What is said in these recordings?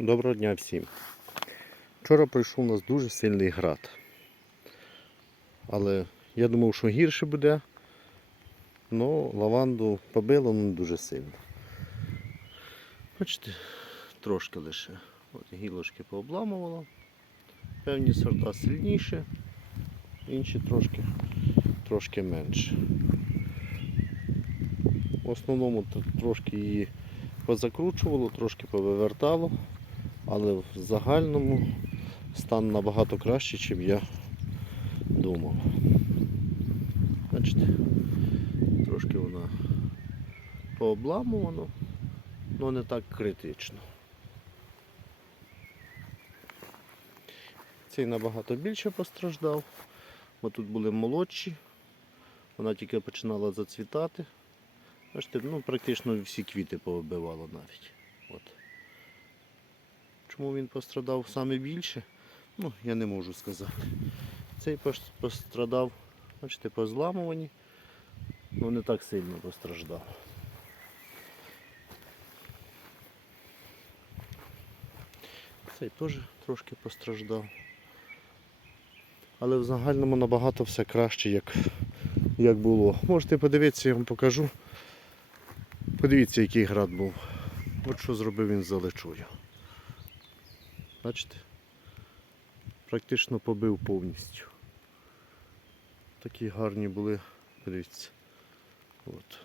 Доброго дня всім. Вчора прийшов у нас дуже сильний град. Але я думав, що гірше буде. Ну, лаванду побило ну, дуже сильно. Бачите, трошки лише. От гілочки пообламувало. Певні сорта сильніші, інші трошки, трошки менше. В основному трошки її позакручувало, трошки повивертало, але в загальному стан набагато краще, ніж я думав. Бачите, трошки вона пообламувано, але не так критично. Цей набагато більше постраждав, бо тут були молодші, вона тільки починала зацвітати. Бачите, ну практично всі квіти повибивало навіть. От. Чому він пострадав саме більше? Ну, я не можу сказати. Цей пострадав, бачите, по зламуванні, але не так сильно постраждав. Цей теж трошки постраждав. Але в загальному набагато все краще, як, як було. Можете подивитися, я вам покажу. Подивіться, який град був. От що зробив він з залечою. Бачите? Практично побив повністю. Такі гарні були, подивіться. От.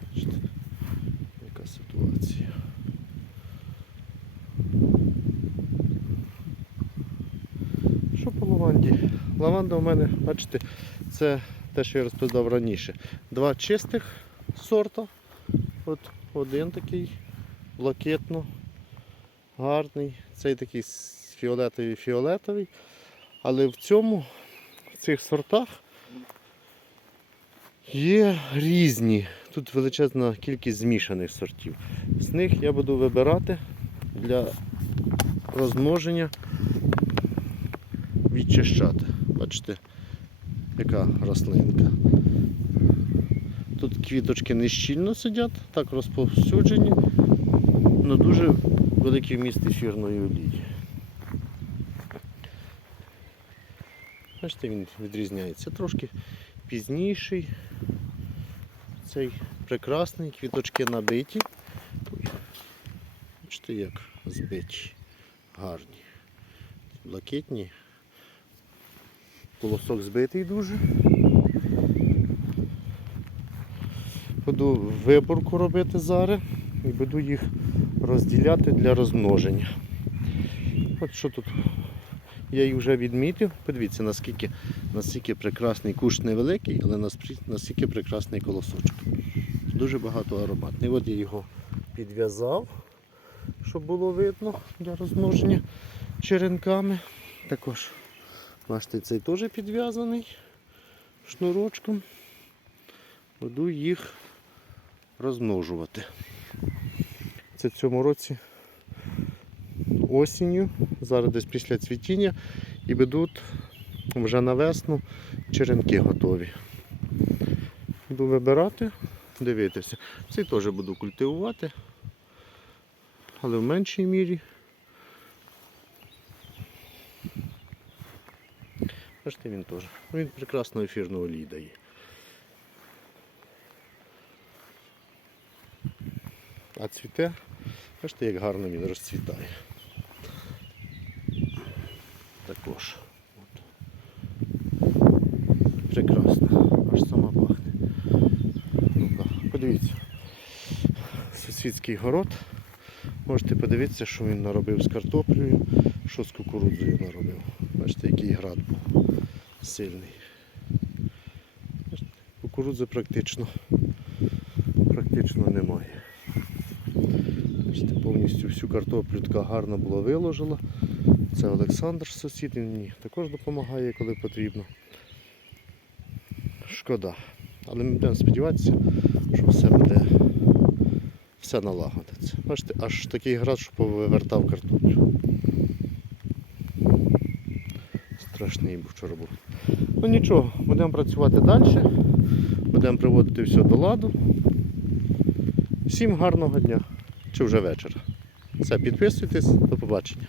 Бачите, яка ситуація. Що по лаванді? Лаванда у мене, бачите, це те, що я розповідав раніше. Два чистих сорта. От один такий блакитно, гарний. Цей такий фіолетовий фіолетовий. Але в цьому, в цих сортах є різні. Тут величезна кількість змішаних сортів. З них я буду вибирати для розмноження відчищати. Бачите, яка рослинка. Тут квіточки не щільно сидять, так розповсюджені, але дуже великий вміст ефірної олії. Бачите, він відрізняється трошки пізніший. Цей прекрасний, квіточки набиті. Бачите, як збиті, гарні, блакитні. Колосок збитий дуже. Буду виборку робити зараз і буду їх розділяти для розмноження. От що тут я їх вже відмітив. Подивіться, наскільки, наскільки прекрасний кущ невеликий, але наскільки прекрасний колосочок. Дуже багато ароматний. От я його підв'язав, щоб було видно для розмноження черенками. Також Бачите, цей теж підв'язаний шнурочком. Буду їх розмножувати. Це в цьому році осінню, зараз десь після цвітіння і будуть вже на весну черенки готові. Буду вибирати, дивитися. Цей теж буду культивувати, але в меншій мірі. Бачите, він теж. Він прекрасно ефірну олій А цвіте, бачите, як гарно він розцвітає. Також. От. Прекрасно. Аж сама пахне. Ну-ка, подивіться. Сусідський город. Можете подивитися, що він наробив з картоплею, що з кукурудзою наробив. Бачите, який град був сильний. Бачите, Кукурудзи практично, практично немає. Бачите, повністю всю картоплю така гарно була виложила. Це Олександр сусід, він мені також допомагає, коли потрібно. Шкода. Але ми будемо сподіватися, що все буде, все налагодиться. Бачите, аж такий град, що повивертав картоплю. Страшний був вчора був. Ну нічого, будемо працювати далі, будемо приводити все до ладу. Всім гарного дня чи вже вечора. Все, підписуйтесь, до побачення.